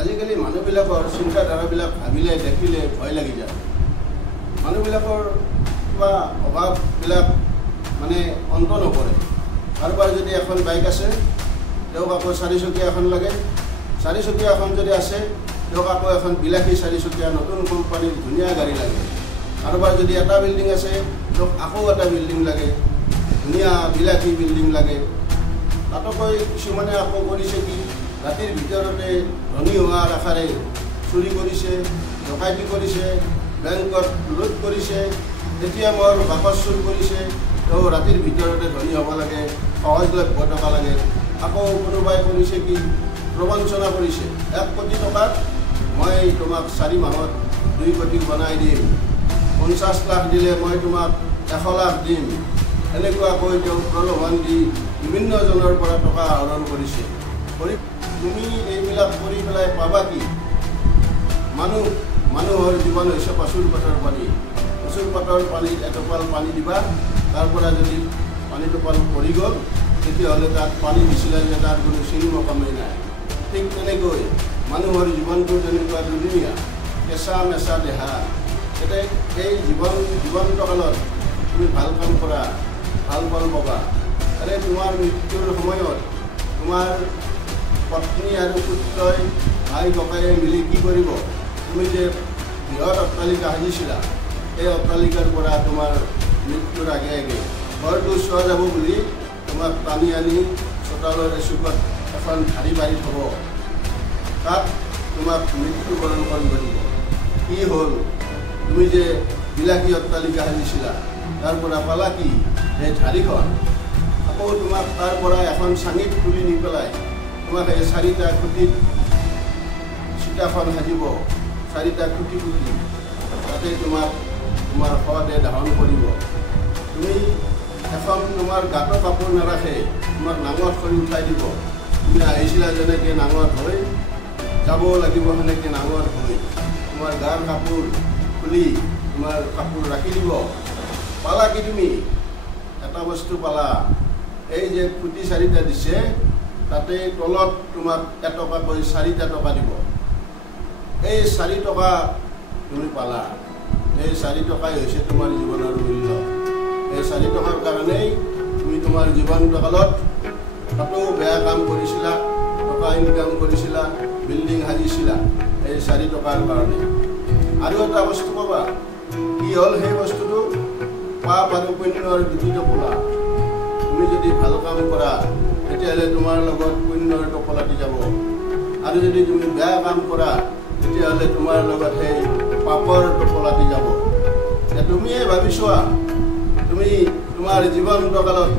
আজিকালি মানুহবিলাকৰ চিন্তাধাৰাবিলাক ভাবিলে দেখিলে ভয় লাগি যায়। মানুহবিলাকৰ কিবা অভাৱবিলাক মানে অন্ত নপৰে। কাৰোবাৰ যদি এখন বাইক আছে তেওঁক আকৌ 4 চকীয়া এখন লাগে, 4 চকীয়া এখন যদি আছে তেওঁক আকৌ এখন বিলাসী 4 চকীয়া নতুন কোম্পানীৰ ধুনীয়া গাড়ী লাগে। কাৰোবাৰ যদি এটা বিল্ডিং আছে তেওঁক আকৌ এটা বিল্ডিং লাগে, ধুনীয়া বিলাসী বিল্ডিং লাগে। তাতকৈ কিছুমানে আকৌ কৰিছে কি, ৰাতিৰ ভিতৰতে ধনী হোৱাৰ আশাৰে চুৰি কৰিছে, ডকাইতি কৰিছে, বেংকত লুট কৰিছে, ATMৰ বাকচ চুৰ কৰিছে। তেওঁ ৰাতিৰ ভিতৰতে ধনী হ'ব লাগে, সহজলভ্য টকা লাগে। আকৌ কোনোবাই কৰিছে কি, প্ৰবঞ্চনা কৰিছে, 1 কোটি টকাত মই তোমাক 4 মাহত 2 কোটি বনাই দিম, 50 লাখ দিলে মই তোমাক 100 লাখ দিম। এনেকুৱাকৈ তেওঁ প্ৰলোভন দি বিভিন্নজনৰ পৰা টকা আহৰণ কৰিছে। তুমি এইবিলাক কৰি পেলাই পাবা কি? মানুহৰ জীৱন হৈছে কচুৰ পাতৰ পানী। কচুৰ পাতৰ পানীত এটোপাল পানী দিবা, তাৰ পৰা যদি পানী টোপাল পৰি গ'ল তেতিয়াহ'লে তাত পানী দিছিলে যে তাৰ কোনো চিনিব কামেই নাই। ঠিক তেনেকৈ মানুহৰ জীৱনটো তেনেকুৱা দুদিনীয়া, কেঁচা মেচা দেহা। এতিয়া এই জীৱন্ত কালত তুমি ভাল কাম কৰা, ভাল ফল পাবা। আৰে তোমাৰ মৃত্যুৰ সময়ত তোমাৰ পত্নী আৰু পুত্ৰই ভাই ককায়ে মিলি কি কৰিব? তুমি যে বৃহৎ অট্টালিকা সাজিছিলা, এই অট্টালিকাৰ পৰা তোমাৰ মৃত্যুৰ আগে আগে ঘৰটো চোৱা যাব বুলি তোমাক টানি আনি চোতালৰ এচুকত এখন ধাৰি বাঢ়ি থ'ব, তাত তোমাক মৃত্যুবৰণ কৰিব দিব। কি হ'ল? তুমি যে বিলাসী অট্টালিকা সাজিছিলা তাৰ পৰা পালা কি? এই ধাৰিখন। আকৌ তোমাক তাৰ পৰা এখন চাঙিত তুলি নি পেলাই তোমাক এই 4টা খুঁটিত চিতাখন সাজিব, 4টা খুঁটি পুতি তাতে তোমাৰ শৱদেহ দাহন কৰিব। তুমি এখন তোমাৰ গাঁতৰ কাপোৰ নাৰাখে তোমাক নাঙত কৰি উঠাই দিব। তুমি আহিছিলা যেনেকৈ নাঙত হৈ যাব লাগিব, সেনেকৈ নাঙত হৈ তোমাৰ গাৰ কাপোৰ খুলি তোমাৰ কাপোৰ ৰাখি দিব। পালা কি তুমি? এটা বস্তু পালা, এই যে খুঁটি 4টা দিছে তাতে তলত তোমাক এটকাকৈ 4টা টকা দিব। এই 4 টকা তুমি পালা। এই 4 টকাই হৈছে তোমাৰ জীৱনৰ মূল্য। এই 4 টকাৰ কাৰণেই তুমি তোমাৰ জীৱন্ত কালত তাতো বেয়া কাম কৰিছিলা, টকা ইনকাম কৰিছিলা, বিল্ডিং সাজিছিলা, এই 4 টকাৰ কাৰণে। আৰু এটা বস্তু পাবা। কি হ'ল সেই বস্তুটো? পাপ আৰু পুণ্যৰ দুটি টোপোলা। তুমি যদি ভাল কাম কৰা তেতিয়াহ'লে তোমাৰ লগত পুণ্যৰ টোপোলাটি যাব, আৰু যদি তুমি বেয়া কাম কৰা তেতিয়াহ'লে তোমাৰ লগত সেই পাপৰ টোপোলাটি যাব। তুমিয়ে ভাবি চোৱা, তুমি তোমাৰ জীৱন্ত কালত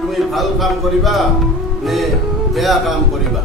তুমি ভাল কাম কৰিবা নে বেয়া কাম কৰিবা?